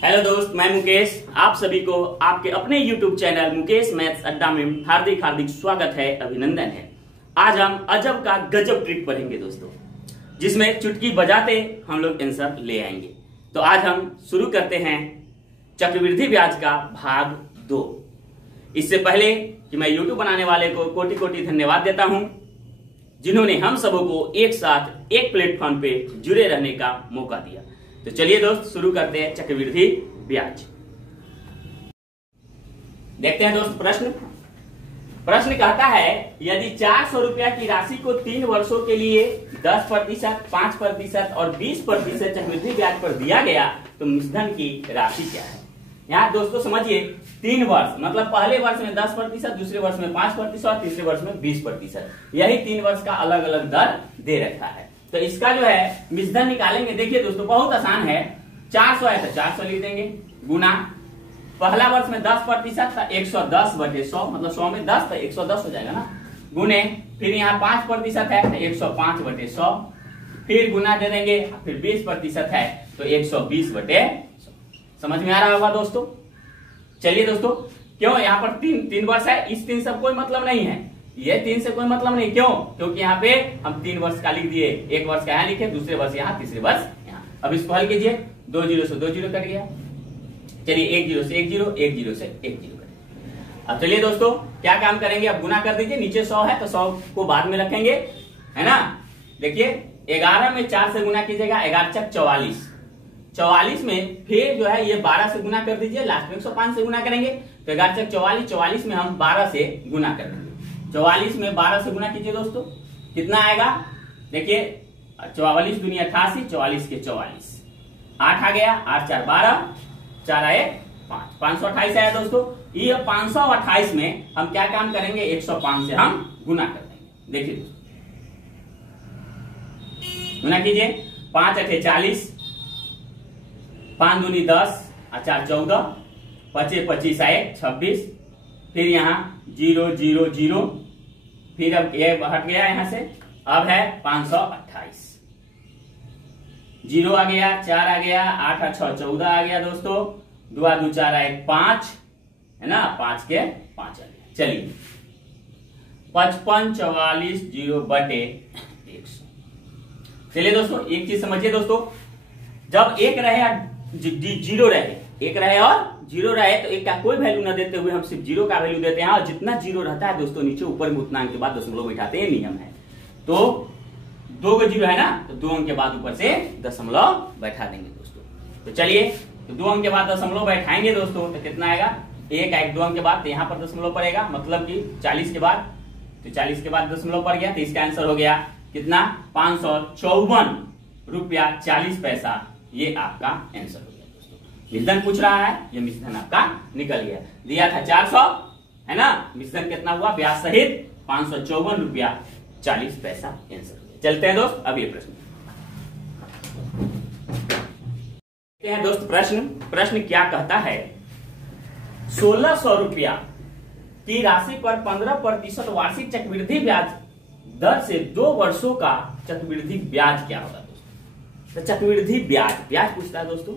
Hello दोस्त, मैं मुकेश। आप सभी को आपके अपने YouTube चैनल मुकेश मैथ्स अड्डा में हार्दिक हार्दिक स्वागत है, अभिनंदन है। आज हम अजब का गजब ट्रिक पढ़ेंगे दोस्तों, जिसमें चुटकी बजाते हम लोग आंसर ले आएंगे। तो आज हम शुरू करते हैं चक्रवृद्धि ब्याज का भाग 2। इससे पहले कि मैं YouTube बनाने वाले को कोटि कोटि धन्यवाद देता हूं, जिन्होंने हम सबों को एक साथ एक प्लेटफॉर्म पे जुड़े रहने का मौका दिया। तो चलिए दोस्त, शुरू करते हैं चक्रवृद्धि ब्याज। देखते हैं दोस्त प्रश्न कहता है, यदि 400 रुपया की राशि को 3 वर्षों के लिए 10%, 5% और 20% चक्रवृद्धि ब्याज पर दिया गया तो मूलधन की राशि क्या है। यहाँ दोस्तों समझिए, 3 वर्ष मतलब पहले वर्ष में 10%, दूसरे वर्ष में 5% और तीसरे वर्ष में 20%, यही 3 वर्ष का अलग अलग दर दे रखा है। तो इसका जो है मूलधन निकालेंगे। देखिए दोस्तों, बहुत आसान है। 400 है तो 400 लिख देंगे, गुना पहला वर्ष में 10% था 110/100, मतलब 100 में 10 तो 110 हो जाएगा ना, गुने फिर यहाँ 5% है तो 105/100, फिर गुना दे देंगे, फिर 20% है तो 120/100। समझ में आ रहा होगा दोस्तों। चलिए दोस्तों, क्यों यहाँ पर तीन वर्ष है, इस 3 से कोई मतलब नहीं है, ये 3 से कोई मतलब नहीं। क्यों? क्योंकि यहाँ पे हम 3 वर्ष का लिख दिए, एक वर्ष का यहाँ लिखे, दूसरे वर्ष यहाँ, तीसरे वर्ष यहाँ। अब इसको हल कीजिए, 2 0 से 2 0 कट गया। चलिए 1 0 से 1 0, 1 0 से 1 0 कट। अब चलिए दोस्तों, क्या काम करेंगे, अब गुना कर दीजिए। नीचे 100 है तो 100 को बाद में रखेंगे, है ना। देखिए 11 में 4 से गुना कीजिएगा, 11 चक 44, 44 में फिर जो है ये 12 से गुना कर दीजिए, लास्ट में 105 से गुना करेंगे तो 11 चक 44, 44 में हम 12 से गुना कर देंगे। 44 में 12 से गुना कीजिए दोस्तों, कितना आएगा। देखिए 44 दूनी 88, 44 के 44, 8 आ गया, 8 4 12, 4 आए 5, 528 आया दोस्तों। ये 528 में हम क्या काम करेंगे, 105 से हम गुना कर देंगे। देखिए दोस्तों, गुना कीजिए, 5 8 40, 5 दूनी 10, 4 14, 5 25 आए 26, फिर यहाँ 0 0 0, फिर अब ये हट गया यहाँ से, अब है 528, 0 आ गया, 4 आ गया, 8 8 6 14 आ गया दोस्तों, 2 2 4 आए 5, है ना, 5 के 5 आ गया। चलिए 55 44 0/100। चलिए दोस्तों, एक चीज समझिए दोस्तों, जब एक रहे जीरो रहे, एक रहे और 0 रहे तो एक का कोई वैल्यू ना देते हुए हम सिर्फ 0 का वैल्यू देते हैं, और जितना 0 रहता है दोस्तों नीचे ऊपर में उतना अंक के बाद दशमलव बैठाते हैं, नियम है। तो 2 को 0 है ना, तो 2 अंक के बाद ऊपर से दशमलव बैठा देंगे दोस्तों। तो चलिए, तो 2 अंक के बाद दशमलव बैठाएंगे दोस्तों तो कितना आएगा, 1 आएगा 2 अंक के बाद, तो यहाँ पर दशमलव पड़ेगा, मतलब कि 40 के बाद, तो 40 के बाद दशमलव पड़ गया, तो इसका आंसर हो गया कितना, 554 रुपया 40 पैसा। ये आपका आंसर हो गया दोस्तों। मूलधन पूछ रहा है, ये मूलधन आपका निकल गया। दिया था 400, है ना, मूलधन कितना हुआ ब्याज सहित 554 रुपया 40 पैसा आंसर हो गया। चलते हैं दोस्त अब ये प्रश्न देखते हैं दोस्त। प्रश्न क्या कहता है, 1600 रुपया की राशि पर 15% वार्षिक चक्रवृद्धि ब्याज दर से 2 वर्षों का चक्रवृद्धि ब्याज क्या होगा दोस्तों। तो चक्रवृद्धि ब्याज पूछता है दोस्तों।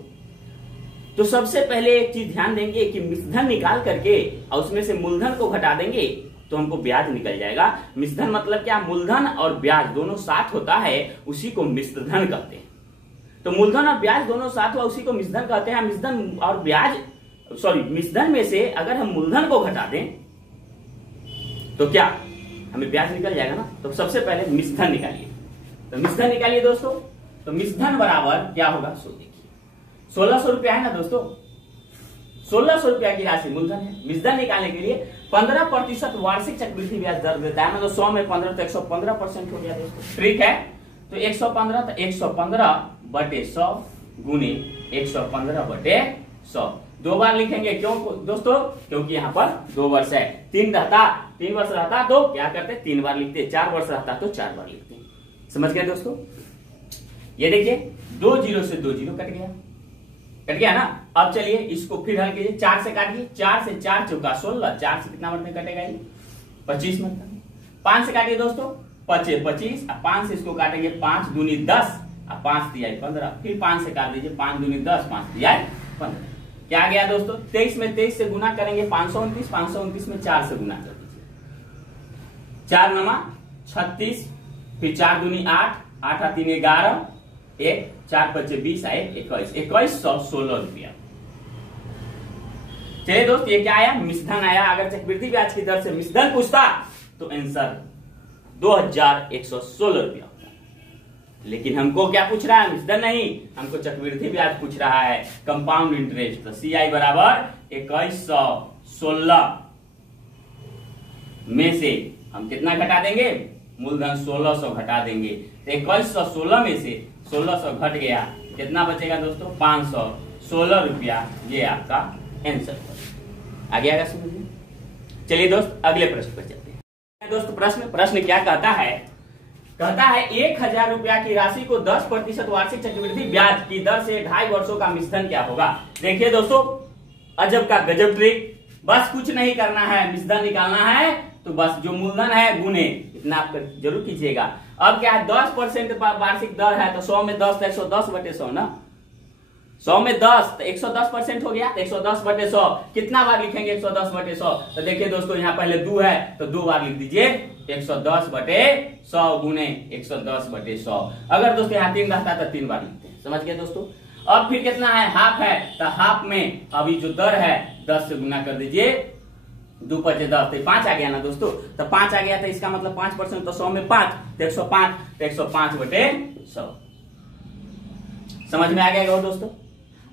तो सबसे पहले एक चीज ध्यान देंगे कि मूलधन निकाल करके और उसमें से मूलधन को घटा देंगे तो हमको ब्याज निकल जाएगा। मूलधन मतलब क्या, मूलधन और ब्याज दोनों साथ होता है, उसी को मूलधन कहते हैं। तो मूलधन और ब्याज दोनों साथ हुआ, उसी को मूलधन कहते हैं। मूलधन और ब्याज मूलधन में से अगर हम मूलधन को घटा दें तो क्या हमें ब्याज निकल जाएगा ना। तो सबसे पहले मूलधन निकालिए, तो मूलधन निकालिए दोस्तों। तो मूलधन बराबर क्या होगा, सो देखिए 1600 रुपया है ना दोस्तों, 1600 रुपया की राशि मूलधन है। मूलधन निकालने के लिए 15% वार्षिक चक्रवृद्धि ब्याज दर देता है, मतलब 100 में 15 तो 115% हो गया दोस्तों। ठीक है, तो 115 तो 115/100 गुने 115/100 दो बार लिखेंगे। क्यों दोस्तों, क्योंकि यहाँ पर 2 वर्ष है। 3 वर्ष रहता तो क्या करते, 3 बार लिखते, 4 वर्ष रहता तो 4 बार लिखते। समझ गए दोस्तों। ये देखिए 2 0 से 2 0 कट गया ना। अब चलिए इसको फिर हल कीजिए, 4 से काटिए, 4 से 4 चौका 16, 4 से कितना मत में कटेगा, ये 25 मत। 5 से काटिए दोस्तों, 25 25, 5 से इसको काटेंगे, 5 दूनी 10, 5 दिया 15, फिर 5 से काट दीजिए, 5 दूनी 10, 5 दिया 15। क्या गया दोस्तों, 23 में 23 से गुना करेंगे 529, 529 में 4 से गुना कर दीजिए, 4 नमा 36, फिर 4 दूनी 8, 8 आ 3 11, 1 4 5 20 आए 21, 2116 रुपया। चलिए दोस्त, ये क्या आया, मिश्रधन आया। अगर चक्रवृद्धि ब्याज की दर से मिश्रधन पूछता तो आंसर 2116 रुपया होता। लेकिन हमको क्या पूछ रहा है, मिश्रधन नहीं, हमको चक्रवृद्धि ब्याज पूछ रहा है, कंपाउंड इंटरेस्ट। तो CI बराबर 2116 में से हम कितना घटा देंगे, मूलधन 1600 घटा देंगे। तो 2116 में से 1600 घट गया, कितना बचेगा दोस्तों, 516 रुपया। ये आपका आंसर आ गया समझ में। चलिए दोस्त, अगले प्रश्न पर चलते हैं। दोस्त प्रश्न क्या कहता है, कहता है 1000 रुपया की राशि को 10% वार्षिक चक्रवृद्धि ब्याज की दर से 2.5 वर्षों का मिश्रधन क्या होगा। देखिए दोस्तों, अजब का गजब ट्रिक, बस कुछ नहीं करना है, मिश्रधन निकालना है तो बस जो मूलधन है गुने, इतना आप जरूर कीजिएगा। अब क्या है, 10% वार्षिक दर है तो 100 में 10 तो 110/100 ना, 100 में 10 तो 110% हो गया, तो 110/100 कितना बार लिखेंगे 110/100। तो देखिए दोस्तों, यहाँ पहले 2 है तो 2 बार लिख दीजिए, 110/100 गुने 110/100। अगर दोस्तों यहाँ 3 रहता तो 3 बार लिखते हैं, समझ गए दोस्तों। अब फिर कितना है, हाफ है, तो हाफ में अभी जो दर है 10 से गुना कर दीजिए, 2 5 10 तो 5 आ गया ना दोस्तों। तो 5 आ गया, तो इसका मतलब 5%, तो 100 में 5 तो 105, तो 105/100। समझ में आ गया दोस्तों।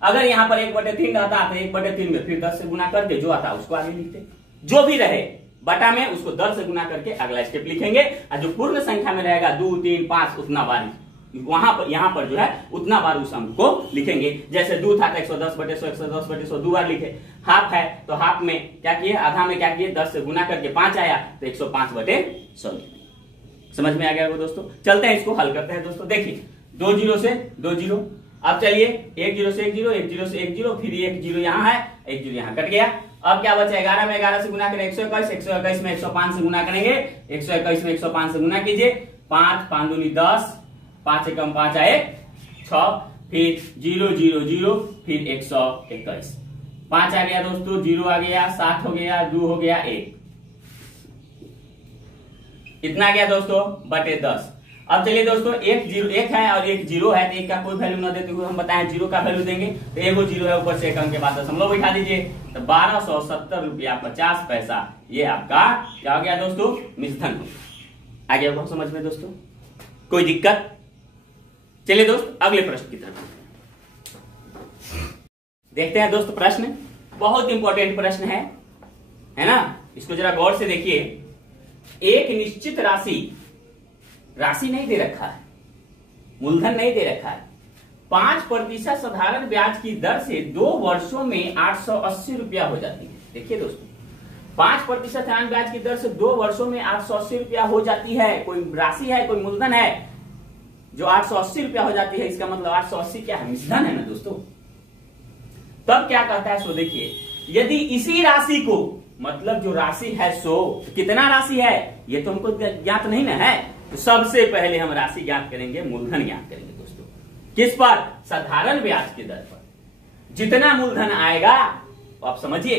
अगर यहाँ पर 1/3 रहता तो 1/3 में फिर 10 से गुना करके जो आता उसको आगे लिखते, जो भी रहे बटा में उसको 10 से गुना करके अगला स्टेप लिखेंगे, और जो पूर्ण संख्या में रहेगा 2 3 5 उतना बार वहां पर, यहाँ पर जो है उतना बार उस अंक को लिखेंगे। जैसे 2 था तो 110/100, 110/100 2 बार लिखे। हाफ है तो हाफ में क्या किए, आधा में क्या किए, 10 से गुना करके 5 आया तो 105/100 लिखे। समझ में आ गया दोस्तों। चलते हैं इसको हल करते हैं दोस्तों। देखिए 2 0 से 2 0, अब चलिए 1 0 से 1 0, 1 0 से 1 0, फिर 1 0 यहाँ है, 1 0 यहाँ कट गया। अब क्या बचा, 11 में 11 से गुना करें 121, 121 में 105 से गुना करेंगे, 121 में 105 से गुना कीजिए, 5 5 दूनी 10, 5 एकम 5 आए 6, फिर 0 0 0, फिर 121, 5 आ गया दोस्तों, 0 आ गया, 7 हो गया, 2 हो गया, 1 इतना गया दोस्तों बटे 10। अब चलिए दोस्तों, 1 है और 1 0 है, तो 1 का कोई वैल्यू न देते हुए हम बताएं 0 का वैल्यू देंगे, तो 1 0 है, ऊपर से 1 अंक के बाद दशमलव बैठा दीजिए, तो 1270 रुपया 50 पैसा ये आपका क्या हो गया दोस्तों, मिश्रधन। आ गया होगा समझ में दोस्तों, कोई दिक्कत। चलिए दोस्त अगले प्रश्न की तरफ देखते हैं दोस्त। प्रश्न बहुत इंपॉर्टेंट प्रश्न है ना, इसको जरा गौर से देखिए। एक निश्चित राशि नहीं दे रखा है, मूलधन नहीं दे रखा है, 5% साधारण ब्याज की दर से 2 वर्षों में 880 रुपया हो जाती है। देखिए दोस्तों, 5% साधारण ब्याज की दर से 2 वर्षों में 880 रुपया हो जाती है। कोई राशि है, कोई मूलधन है जो 880 रुपया हो जाती है, इसका मतलब 880 क्या है, मिश्रधन है ना दोस्तों। तब क्या कहता है, सो देखिए, यदि इसी राशि को, मतलब जो राशि है सो कितना राशि है ये तो हमको ज्ञात नहीं ना है, तो सबसे पहले हम राशि ज्ञात करेंगे, मूलधन ज्ञात करेंगे दोस्तों। किस पर, साधारण ब्याज की दर पर। जितना मूलधन आएगा आप समझिए,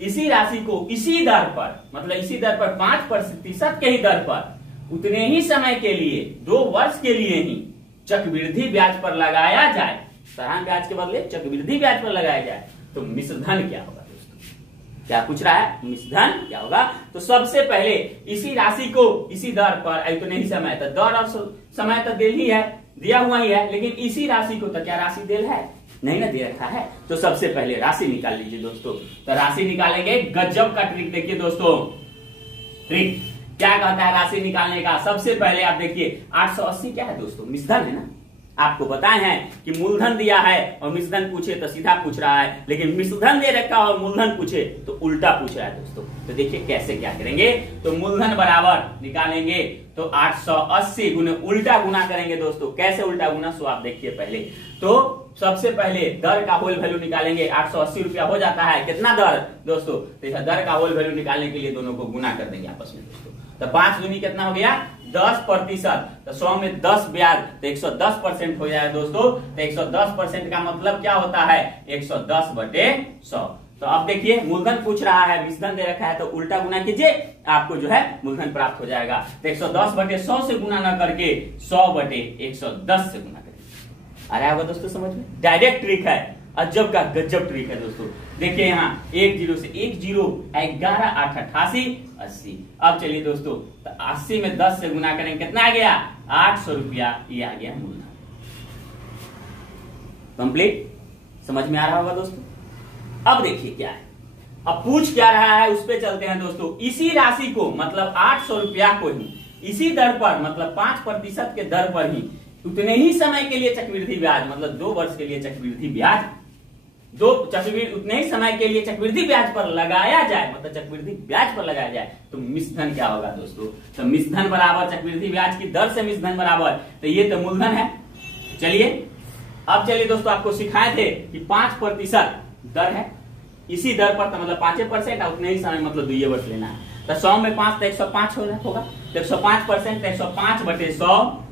इसी राशि को इसी दर पर, मतलब इसी दर पर 5% के ही दर पर उतने ही समय के लिए 2 वर्ष के लिए ही चक्रवृद्धि ब्याज पर लगाया जाए, साधारण ब्याज के बदले चक्रवृद्धि ब्याज पर लगाया जाए, तो मिश्रधन क्या होगा दोस्तों। क्या पूछ रहा है, मिश्रधन क्या होगा। तो सबसे पहले इसी राशि को इसी दर पर, इतने ही समय तक, दर और समय तक दिल ही है, दिया हुआ ही है, लेकिन इसी राशि को तो क्या राशि दिल है नहीं ना, दे रखा है। तो सबसे पहले राशि निकाल लीजिए दोस्तों। तो राशि निकालेंगे, गजब का ट्रिक देखिए दोस्तों। ट्रिक क्या कहता है राशि निकालने का, सबसे पहले आप देखिए 880 क्या है दोस्तों, मिश्रधन है ना। आपको बताए हैं कि मूलधन दिया है और मिश्रधन पूछे तो सीधा पूछ रहा है, लेकिन मिश्रधन दे रखा और मूलधन पूछे तो उल्टा पूछ रहा है दोस्तों। तो देखिए कैसे क्या करेंगे, तो मूलधन बराबर निकालेंगे तो 880 गुने उल्टा गुना करेंगे दोस्तों। कैसे उल्टा गुना, सो आप देखिए पहले। तो सबसे पहले दर का होल वैल्यू निकालेंगे, 880 रुपया हो जाता है कितना दर दोस्तों, तो दर का होल वैल्यू निकालने के लिए दोनों को गुना कर देंगे आपस में दोस्तों। तो 5 दूनी कितना हो गया 10%, तो 100 में 10 ब्याज, तो 110% हो जाएगा दोस्तों। तो 110% का मतलब क्या होता है, 110/100। तो अब देखिए मूलधन पूछ रहा है, मिश्रधन दे रखा है, तो उल्टा गुना कीजिए, आपको जो है मूलधन प्राप्त हो जाएगा। तो 110/100 से गुना न करके 100/110 से गुना करेंगे। आ रहा होगा दोस्तों समझ में, डायरेक्ट ट्रिक है, अजब का गजब ट्रिक है दोस्तों। देखिए यहाँ 1 0 से 1 0, 11 8 88 80। अब चलिए दोस्तों, तो 80 में 10 से गुना करेंगे, कितना आ गया, 800 रुपया, ये आ गया मूलधन। कंप्लीट, समझ में आ रहा होगा दोस्तों। अब देखिए क्या है, अब पूछ क्या रहा है उस पे चलते हैं दोस्तों। इसी राशि को मतलब 800 रुपया को ही इसी दर पर मतलब 5% के दर पर ही उतने ही समय के लिए चक्रवृद्धि ब्याज मतलब 2 वर्ष के लिए चक्रवृद्धि ब्याज उतने ही समय के लिए चक्रवृद्धि ब्याज पर लगाया जाए, मतलब चक्रवृद्धि ब्याज पर लगाया जाए, तो मिश्रधन क्या होगा दोस्तों। तो मिश्रधन बराबर चक्रवृद्धि ब्याज की दर से मिश्रधन बराबर, तो ये तो मूलधन है। चलिए अब चलिए दोस्तों, आपको सिखाए थे कि 5% दर है, इसी दर पर तो मतलब 5% और उतने ही समय मतलब 2 वर्ष लेना है। तो 100 में 5 तो 105 होगा, तो 105% 105/100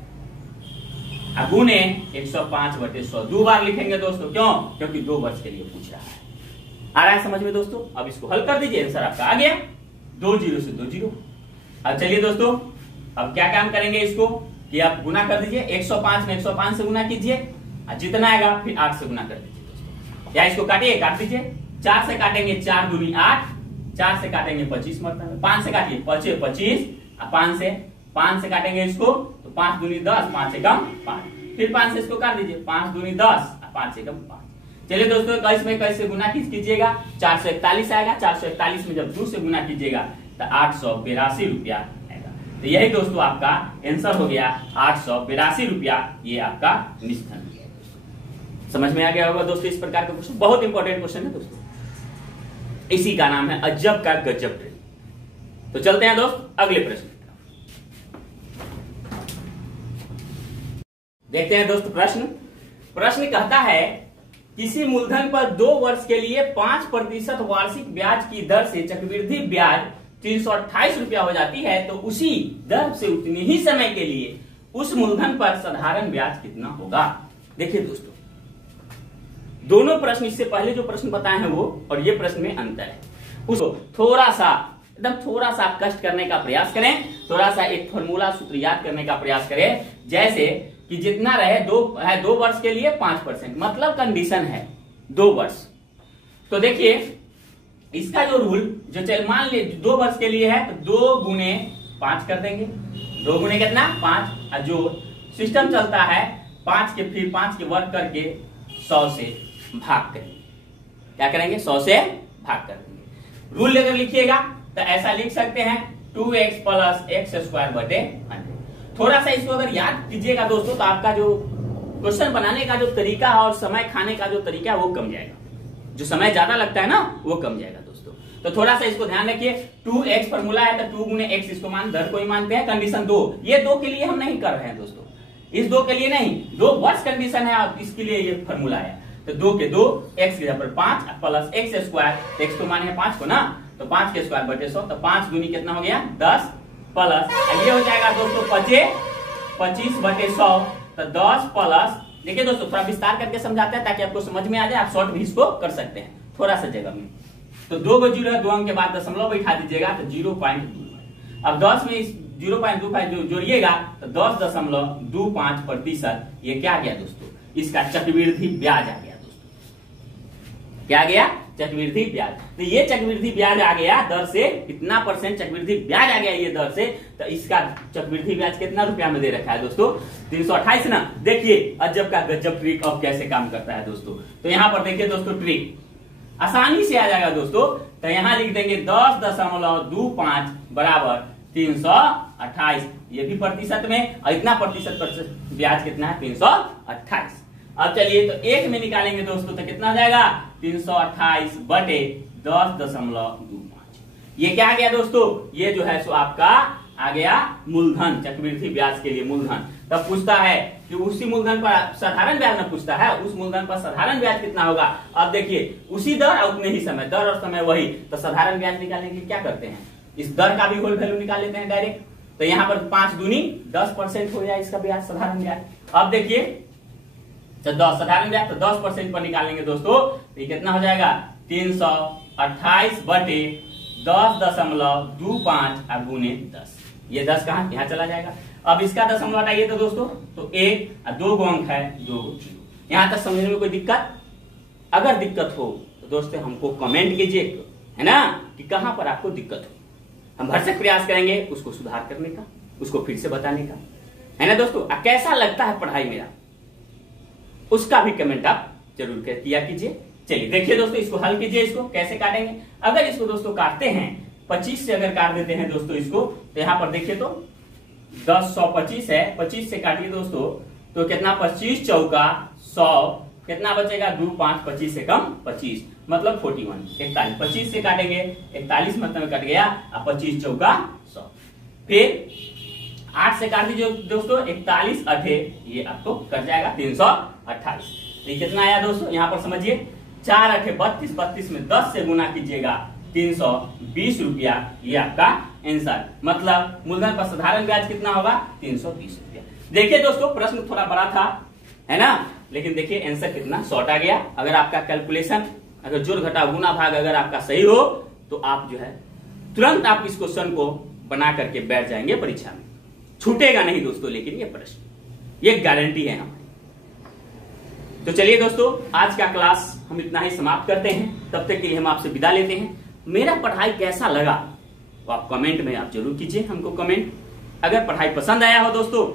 गुने 105/100 2 बार लिखेंगे दोस्तों। क्यों, क्योंकि 2 वर्ष के लिए पूछ रहा है। आ रहा है समझ में दोस्तों। अब इसको हल कर दीजिए, आंसर आपका आ गया 2 0 से 2 0। अब चलिए दोस्तों, अब क्या काम करेंगे इसको कि आप गुना कर दीजिए, 105 में 105 से गुना कीजिए, जितना आएगा फिर 8 से गुना कर दीजिए दोस्तों। या इसको काटिए, काट दीजिए, 4 से काटेंगे 4 दूनी 8, 4 से काटेंगे 25 मरतबा, 5 से काटिए 5 25, 5 से काटेंगे इसको तो 5 दूनी 10, 5 से कम 5, फिर 5 से इसको काट दीजिए, 5 दूनी 10, 5 से कम 5। चलिए दोस्तों, 21 में 21 से गुना कीजिएगा, 441 आएगा, 441 में जब 2 से गुना कीजिएगा तो 882 रुपया आएगा। तो यही दोस्तों आपका आंसर हो गया 882 रुपया, ये आपका मिश्रधन। समझ में आ गया होगा दोस्तों। इस प्रकार का क्वेश्चन बहुत इंपॉर्टेंट क्वेश्चन है दोस्तों, इसी का नाम है अजब का गजब ट्रिक। तो चलते हैं दोस्त अगले प्रश्न। देखते हैं दोस्त प्रश्न कहता है, किसी मूलधन पर 2 वर्ष के लिए 5% वार्षिक ब्याज की दर से चक्रवृद्धि ब्याज 328 रुपया हो जाती है, तो उसी दर से उतने ही समय के लिए उस मूलधन पर साधारण ब्याज कितना होगा। देखिए दोस्तों, दोनों प्रश्न, इससे पहले जो प्रश्न बताए हैं वो और ये प्रश्न में अंतर है। उसको थोड़ा सा आप कष्ट करने का प्रयास करें, थोड़ा सा एक फॉर्मूला सूत्र याद करने का प्रयास करें। जैसे कि जितना रहे 2 वर्ष के लिए 5%, मतलब कंडीशन है 2 वर्ष। तो देखिए इसका जो रूल जो चल मान ली 2 वर्ष के लिए है, तो 2 गुने 5 कर देंगे, 2 गुने कितना 5, और जो सिस्टम चलता है 5 के फिर 5 के वर्ग करके 100 से भाग करेंगे। क्या करेंगे, 100 से भाग कर देंगे। रूल लेकर लिखिएगा तो ऐसा लिख सकते हैं 2x + x²/100। थोड़ा सा इसको अगर याद कीजिएगा दोस्तों, तो आपका जो क्वेश्चन बनाने का जो तरीका है और समय खाने का जो तरीका है वो कम जाएगा, जो समय ज्यादा लगता है ना वो कम जाएगा दोस्तों। तो थोड़ा सा इसको ध्यान रखिए, 2x फॉर्मूला है तो 2 गुने x इसको दर को ही मानते हैं। कंडीशन 2, ये 2 के लिए हम नहीं कर रहे हैं दोस्तों, इस 2 के लिए नहीं, 2 वर्ष कंडीशन है, इसके लिए ये फॉर्मूला है। तो 2 के 2, x के जगह पर 5 + x², x तो माने 5 को ना, तो 5 के स्क्वायर/100, तो 5 दूनी कितना हो गया 10 प्लस ये हो जाएगा दोस्तों 25/100, तो 10 प्लस। देखिए दोस्तों थोड़ा विस्तार करके समझाते हैं ताकि आपको समझ में आ जाए, आप शॉर्ट भी इसको कर सकते हैं थोड़ा सा जगह में। तो 2 को 0 है, 2 अंक के बाद दशमलव बैठा दीजिएगा तो 0.25। अब 10 में 0.25 जोड़िएगा तो 10.25%। ये क्या गया दोस्तों, इसका चक्रवृद्धि ब्याज आ गया दोस्तों। क्या गया, चक्रवृद्धि ब्याज। तो ये चक्रवृद्धि ब्याज आ गया दर से, कितना % चक्रवृद्धि ब्याज आ गया ये दर से, तो इसका चक्रवृद्धि ब्याज कितना रुपया में दे रखा है दोस्तों, 328 ना। देखिए अजब का गजब ट्रिक अब कैसे काम करता है दोस्तों। तो यहाँ पर देखिए दोस्तों ट्रिक आसानी से आ जाएगा दोस्तों। तो यहाँ लिख देंगे 10.25 बराबर 328, ये भी प्रतिशत में, और इतना प्रतिशत ब्याज कितना है 328। अब चलिए तो 1 में निकालेंगे दोस्तों तो कितना हो जाएगा 328/10.25। ये क्या आ गया दोस्तों, ये जो है सो आपका आ गया मूलधन, चक्रवृद्धि ब्याज के लिए मूलधन। तब पूछता है कि उसी मूलधन पर साधारण ब्याज न पूछता है, उस मूलधन पर साधारण ब्याज कितना होगा। अब देखिए उसी दर और उतने ही समय, दर और समय वही, तो साधारण ब्याज निकालने के लिए क्या करते हैं, इस दर का भी होल वैल्यू निकाल लेते हैं डायरेक्ट। तो यहाँ पर 5 दूनी 10% हो जाए इसका ब्याज, साधारण ब्याज। अब देखिए तो 10 साधारण ब्याज तो 10% पर निकालेंगे दोस्तों, तो ये कितना हो जाएगा 328 बटे 10.25 और गुने 10। ये 10 कहाँ यहाँ चला जाएगा। अब इसका दशमलव हटाइए तो दोस्तों, तो 1 और 2 गो अंक है 2 गो 0। यहाँ तक समझने में कोई दिक्कत? अगर दिक्कत हो तो दोस्तों हमको कमेंट कीजिए, है ना, कि कहां पर आपको दिक्कत हो। हम भरसक प्रयास करेंगे उसको सुधार करने का, उसको फिर से बताने का, है ना दोस्तों। कैसा लगता है पढ़ाई मेरा, उसका भी कमेंट आप जरूर किया कीजिए। चलिए देखिए दोस्तों, इसको हल कीजिए। इसको कैसे काटेंगे? अगर इसको दोस्तों काटते हैं 25 से, अगर काट देते हैं दोस्तों इसको, तो यहाँ पर देखिए तो 10 125 है, 25 से काटिए दोस्तों तो कितना 25 चौका 100, कितना बचेगा 2 5 25 से कम 25 मतलब 41, 41। 25 से काटेंगे 41 मतलब कट गया, अब 25 चौका 100। फिर 8 से काट दीजिए दोस्तों, 41 8 ये आपको कट जाएगा 328। तो कितना आया दोस्तों, यहाँ पर समझिए 4 8 32, 32 में 10 से गुना कीजिएगा 320 रुपया, ये आपका आंसर। मतलब मूलधन पर साधारण ब्याज कितना होगा 320 रुपया। देखिए दोस्तों प्रश्न थोड़ा बड़ा था, है ना, लेकिन देखिए आंसर कितना शॉर्ट आ गया। अगर आपका कैलकुलेशन, अगर जोड़ घटाव गुना भाग अगर आपका सही हो तो आप जो है तुरंत आप इस क्वेश्चन को बना करके बैठ जाएंगे परीक्षा में, छूटेगा नहीं दोस्तों। लेकिन ये प्रश्न, ये गारंटी है हमारी। तो चलिए दोस्तों, आज का क्लास हम इतना ही समाप्त करते हैं। तब तक के लिए हम आपसे विदा लेते हैं। मेरा पढ़ाई कैसा लगा तो आप कमेंट में आप जरूर कीजिए हमको कमेंट। अगर पढ़ाई पसंद आया हो दोस्तों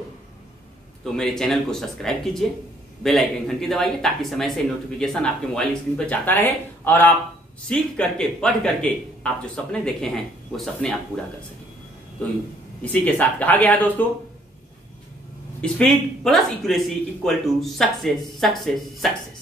तो मेरे चैनल को सब्सक्राइब कीजिए, बेल आइकन घंटी दबाइए, ताकि समय से नोटिफिकेशन आपके मोबाइल स्क्रीन पर जाता रहे और आप सीख करके, पढ़ करके आप जो सपने देखे हैं वो सपने आप पूरा कर सकें। तो इसी के साथ कहा गया है दोस्तों, speed plus accuracy equal to success, success, success.